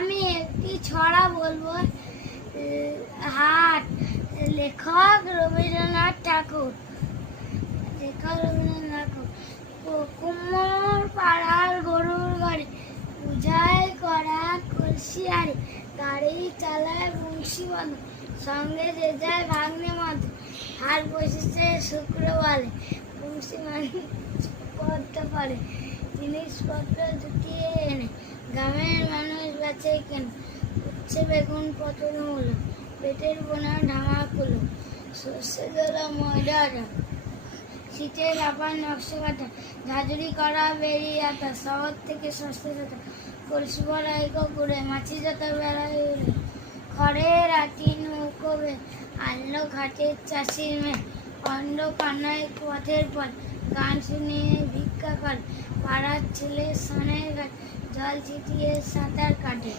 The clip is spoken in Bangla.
আমি একটি ছড়া বলবো। হাট, লেখক রবীন্দ্রনাথ ঠাকুর। কুমোর পাড়ার গরুর গাড়ি, বুঝাই করা কলসি আড়ি, গাড়ি চালায় বংশী বাঁধ, সঙ্গে যে যায় ভাগ্নে মধু, হাট বসেছে শুক্রবারে, বংশী করতে পারে, জিনিসপত্র জুটিয়ে এনে গ্রামের মানুষ বেচে কেন, উচ্ছে বেগুন পটল মূলো, পেটের বোনা ঢাঙা কুলো, সর্ষে দোলা ময়দা, শীতের আবার নকশা কাটা, ঝাঁঝরি করা বেরিয়ে আতা, শহর থেকে সস্তা যাতা, কলসি ভরা এগো করে, মাছি যাতা বেড়ায় উড়ে, খড়ের আটি নৌকোবে, আনলো ঘাটের চাষির মেয়ে, অন্ধ কান্নায় পথের পথ, গান শুনিয়ে ভিক্ষা করে, পাড়ার ছেলে সানের ঘাট, জল ছিটিয়ে সাঁতার কাটে।